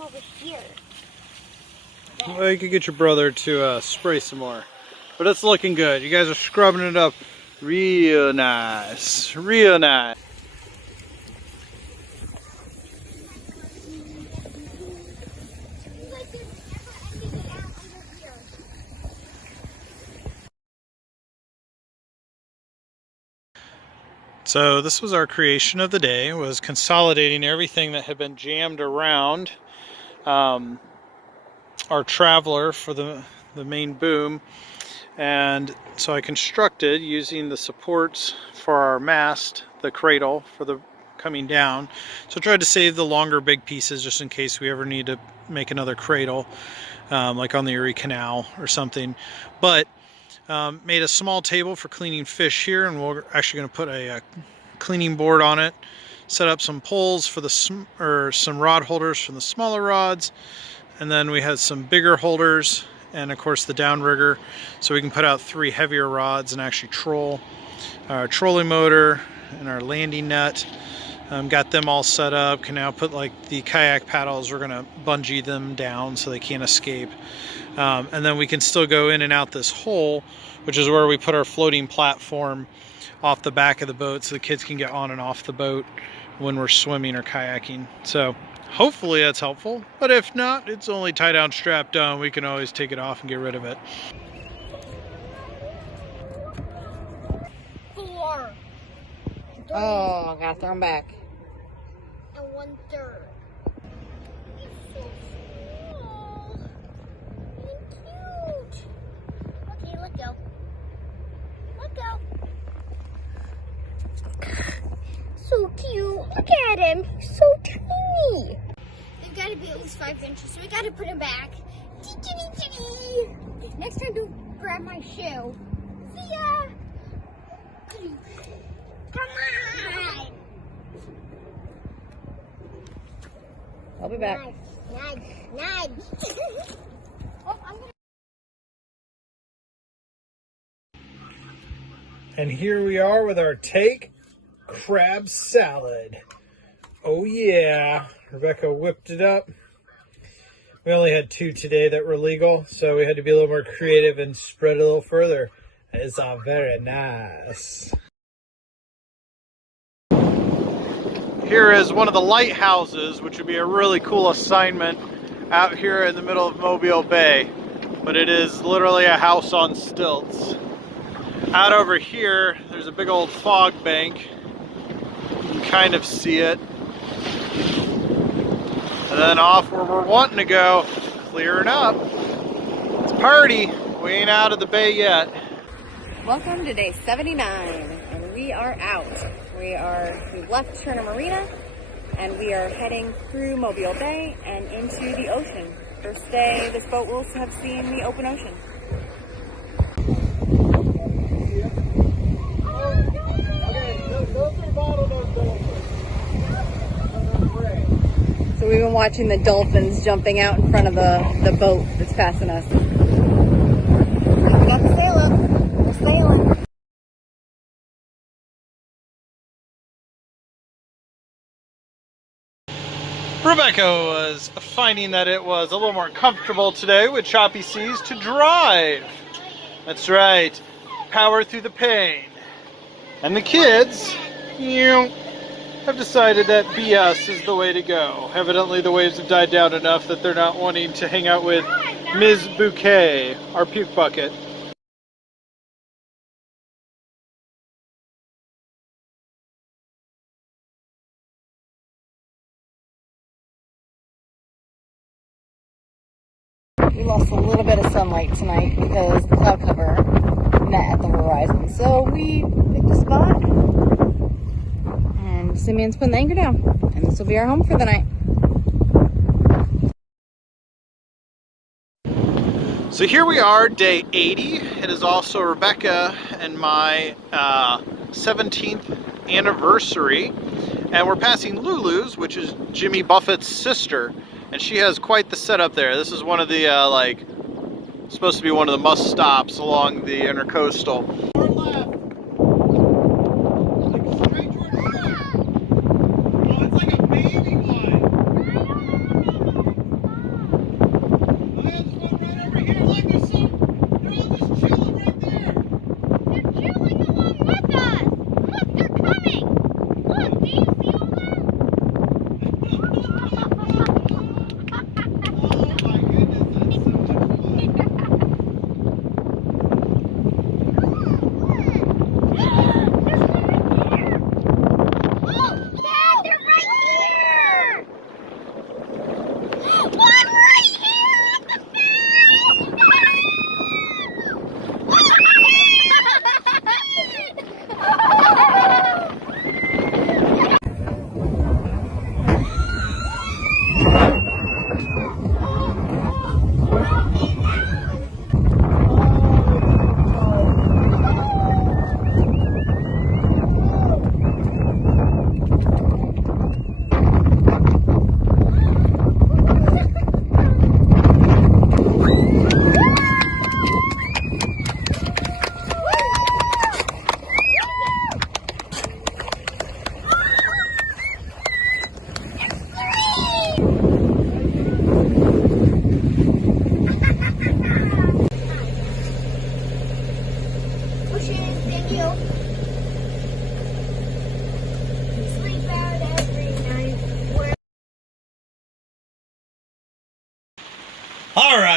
come over here. Well, you could get your brother to spray some more. But it's looking good. You guys are scrubbing it up real nice. Real nice. So this was our creation of the day, was consolidating everything that had been jammed around our traveler for the main boom. And so I constructed, using the supports for our mast, the cradle for the coming down. So I tried to save the longer big pieces just in case we ever need to make another cradle, like on the Erie Canal or something. But made a small table for cleaning fish here, and we're actually going to put a cleaning board on it. Set up some poles for some rod holders for the smaller rods, and then we had some bigger holders, and of course the downrigger, so we can put out 3 heavier rods and actually troll. Our trolling motor and our landing net, got them all set up. Can now put like the kayak paddles, we're going to bungee them down so they can't escape. And then we can still go in and out this hole, which is where we put our floating platform off the back of the boat so the kids can get on and off the boat when we're swimming or kayaking. So hopefully that's helpful, but if not, it's only tie down, strap down. We can always take it off and get rid of it. 4. Oh, I gotta throw them back. And 1/3. So small and cute. Okay, let go. Let go. So cute. Look at him. He's so tiny. They've got to be at least 5 inches, so we got to put him back. Next time, don't grab my shoe. See ya. Come on. I'll be back. Nudge. Oh, I'm gonna... And here we are with our take crab salad. Oh yeah, Rebecca whipped it up. We only had 2 today that were legal, so we had to be a little more creative and spread it a little further. It's all very nice. Here is one of the lighthouses, which would be a really cool assignment out here in the middle of Mobile Bay. But it is literally a house on stilts. Out over here, there's a big old fog bank. You can kind of see it. And then off where we're wanting to go, clearing up. It's party. We ain't out of the bay yet. Welcome to day 79, and we are out. We've left Turner Marina, and we are heading through Mobile Bay and into the ocean. First day this boat will have seen the open ocean. So we've been watching the dolphins jumping out in front of the boat that's passing us. We got the sail up. We're sailing. Rebecca was finding that it was a little more comfortable today with choppy seas to drive. That's right. Power through the pain. And the kids, have decided that BS is the way to go. Evidently the waves have died down enough that they're not wanting to hang out with Ms. Bouquet, our puke bucket. We lost a little bit of sunlight tonight because the cloud cover met at the horizon. So we picked a spot, and Simeon's putting the anchor down, and this will be our home for the night. So here we are, day 80. It is also Rebecca and my 17th anniversary, and we're passing Lulu's, which is Jimmy Buffett's sister. And she has quite the setup there. This is one of the, supposed to be one of the must stops along the intercoastal. Turn left. Like straight towards the left. Oh, it's like a baby one.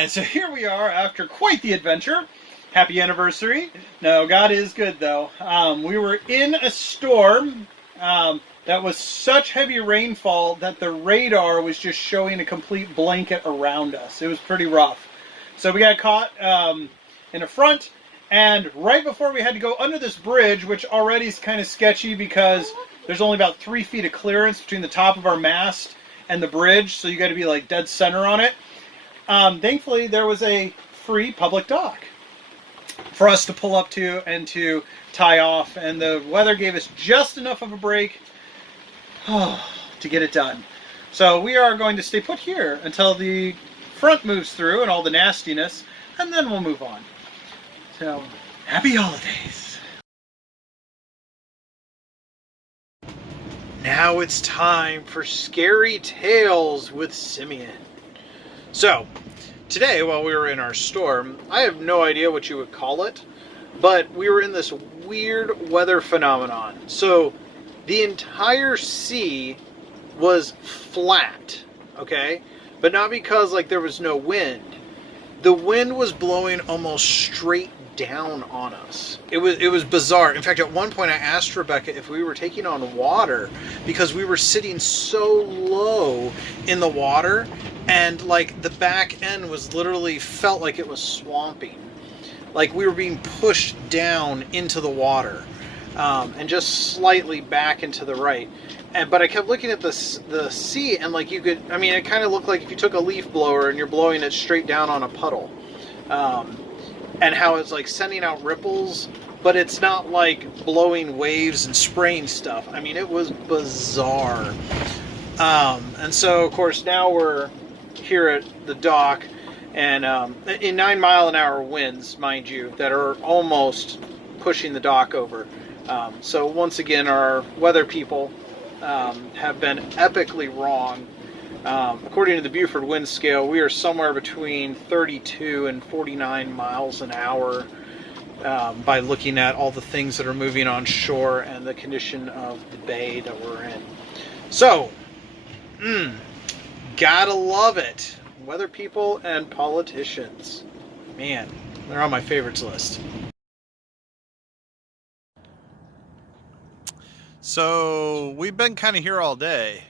Alright, so here we are after quite the adventure. Happy anniversary. No, God is good though. We were in a storm that was such heavy rainfall that the radar was just showing a complete blanket around us. It was pretty rough. So we got caught in a front, and right before we had to go under this bridge, which already is kind of sketchy because there's only about 3 feet of clearance between the top of our mast and the bridge, so you got to be like dead center on it. Thankfully, there was a free public dock for us to pull up to and to tie off, and the weather gave us just enough of a break to get it done. So we are going to stay put here until the front moves through and all the nastiness, and then we'll move on. So, happy holidays! Now it's time for Scary Tales with Simeon. So, today while we were in our storm, I have no idea what you would call it, but we were in this weird weather phenomenon. So, the entire sea was flat, okay? But not because like there was no wind. The wind was blowing almost straight down on us. It was bizarre. In fact, at one point I asked Rebecca if we were taking on water because we were sitting so low in the water, and like the back end was literally felt like it was swamping. Like we were being pushed down into the water, and just slightly back and to the right. But I kept looking at the sea, and like you could, I mean, it kind of looked like if you took a leaf blower and you're blowing it straight down on a puddle. And how it's like sending out ripples, but it's not like blowing waves and spraying stuff. I mean, it was bizarre. And so, of course, now we're here at the dock, and in 9-mile-an-hour winds, mind you, that are almost pushing the dock over. So once again, our weather people have been epically wrong. According to the Beaufort wind scale, we are somewhere between 32 and 49 miles an hour by looking at all the things that are moving on shore and the condition of the bay that we're in. So, gotta love it. Weather people and politicians. Man, they're on my favorites list. So, we've been kind of here all day.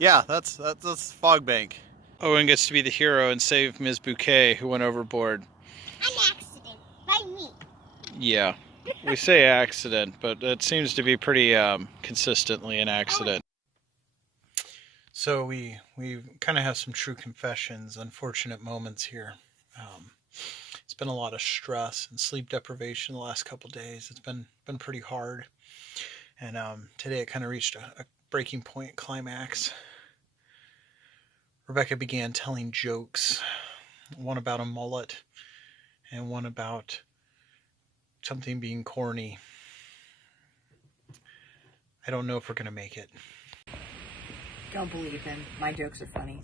Yeah, that's Fog Bank. Owen gets to be the hero and save Ms. Bouquet, who went overboard. An accident by me. Yeah, we say accident, but it seems to be pretty consistently an accident. So we kind of have some true confessions, unfortunate moments here. It's been a lot of stress and sleep deprivation the last couple days. It's been pretty hard, and today it kind of reached a breaking point, climax. Rebecca began telling jokes, one about a mullet and one about something being corny. I don't know if we're going to make it. Don't believe him. My jokes are funny.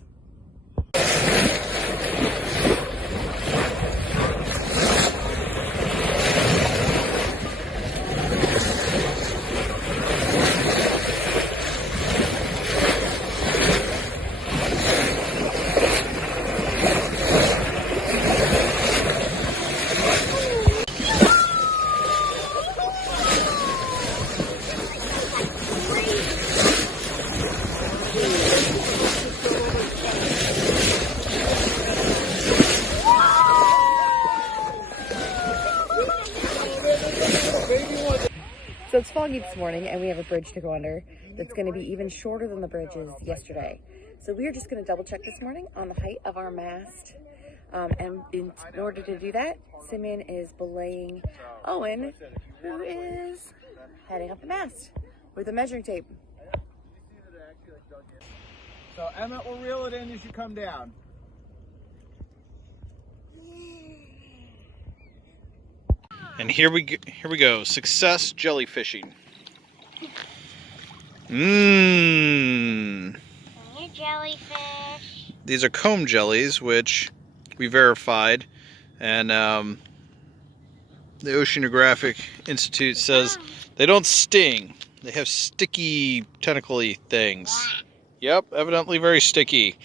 So it's foggy this morning, and we have a bridge to go under that's going to be even shorter than the bridges yesterday. So we are just going to double check this morning on the height of our mast. And in order to do that, Simeon is belaying Owen, who is heading up the mast with a measuring tape. So Emmett will reel it in as you come down. And here we go. Success jellyfishing. Your jellyfish. These are comb jellies, which we verified, and the Oceanographic Institute says they don't sting. They have sticky, tentacle-y things. Yep, evidently very sticky.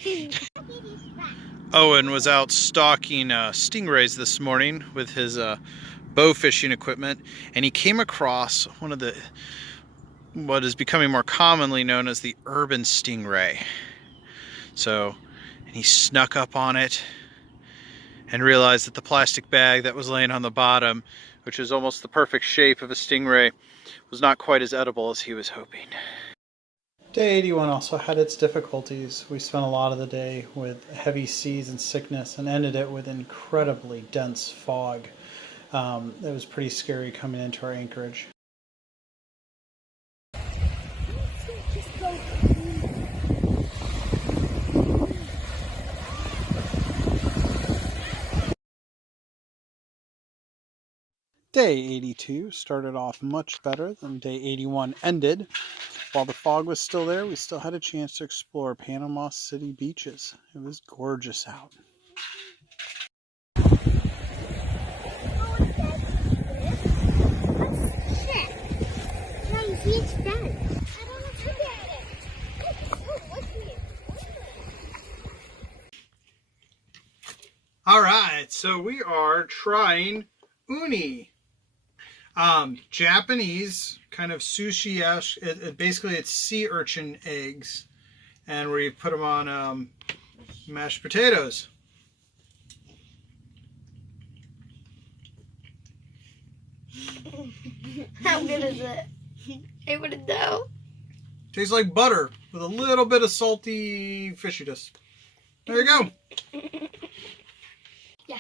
Owen was out stalking stingrays this morning with his bow fishing equipment, and he came across one of the what is becoming more commonly known as the urban stingray. So, and he snuck up on it and realized that the plastic bag that was laying on the bottom, which is almost the perfect shape of a stingray, was not quite as edible as he was hoping. Day 81 also had its difficulties. We spent a lot of the day with heavy seas and sickness and ended it with incredibly dense fog. It was pretty scary coming into our anchorage. Day 82 started off much better than day 81 ended. While the fog was still there, we still had a chance to explore Panama City beaches. It was gorgeous out. All right, so we are trying uni. Japanese kind of sushi-esque. Basically, it's sea urchin eggs, and we put them on mashed potatoes. How good is it? I wouldn't know. Tastes like butter with a little bit of salty fishiness. There you go. Yeah.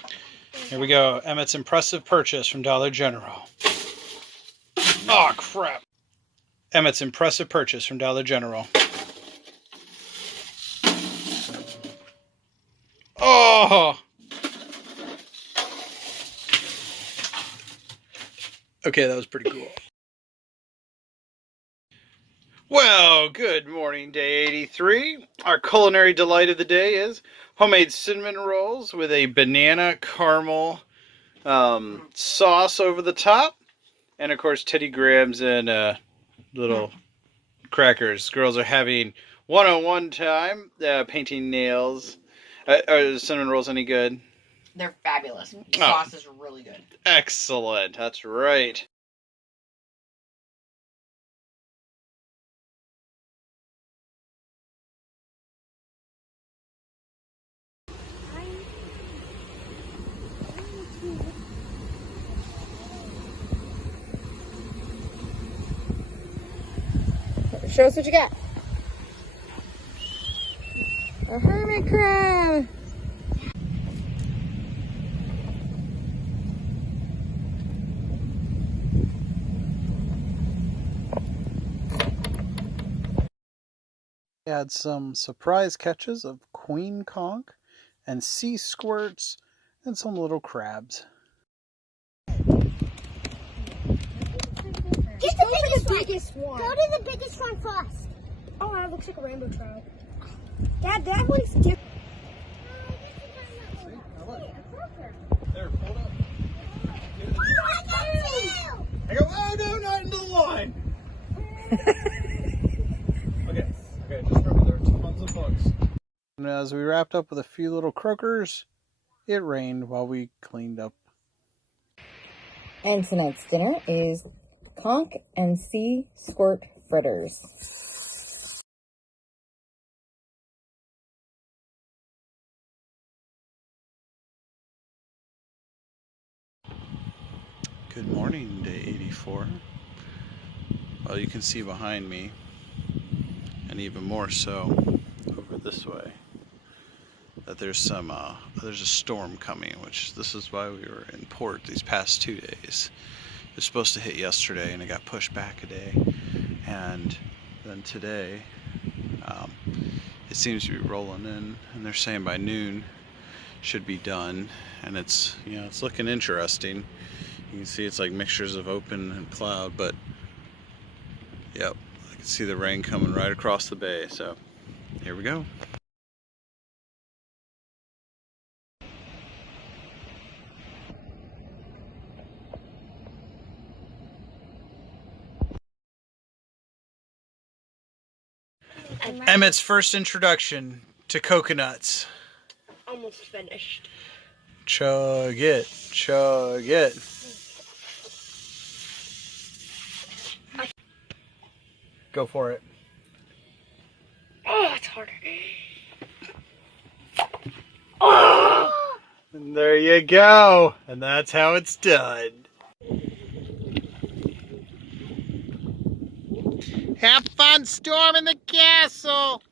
Here we go. Emmett's impressive purchase from Dollar General. Oh, crap. Emmett's impressive purchase from Dollar General. Oh! Okay, that was pretty cool. Well, good morning, day 83. Our culinary delight of the day is homemade cinnamon rolls with a banana caramel sauce over the top. And, of course, Teddy Grahams and little crackers. Girls are having one-on-one time painting nails. Are the cinnamon rolls any good? They're fabulous. The sauce is really good. Excellent. That's right. Show us what you got. A hermit crab. Had some surprise catches of queen conch and sea squirts and some little crabs. Get the biggest one. Go to the biggest one first. Oh, that looks like a rainbow trout. Dad, that one's different. There, hold up. I go, oh no, not into the line. Okay, just remember there are tons of bugs. And as we wrapped up with a few little croakers, it rained while we cleaned up. And tonight's dinner is conch and sea squirt fritters. Good morning, day 84. Well, you can see behind me, and even more so over this way, that there's a storm coming, which this is why we were in port these past 2 days. It was supposed to hit yesterday, and it got pushed back a day, and then today it seems to be rolling in, and they're saying by noon should be done, and it's looking interesting. You can see it's like mixtures of open and cloud, but yep, I can see the rain coming right across the bay, so here we go. Emmett's first introduction to coconuts. almost finished. Chug it. Chug it. Go for it. Oh, it's harder. Oh! And there you go. And that's how it's done. Have fun storming the castle.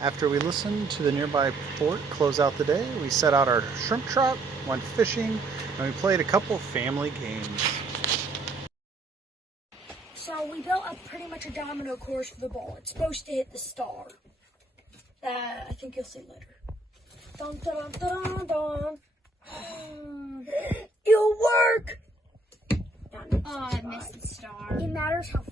After we listened to the nearby port close out the day, we set out our shrimp trap, went fishing, and we played a couple family games. So we built up pretty much a domino course for the ball. It's supposed to hit the star. That I think you'll see later. Dun, dun, dun, dun, dun. It'll work! Oh, I missed the star. It matters how fast.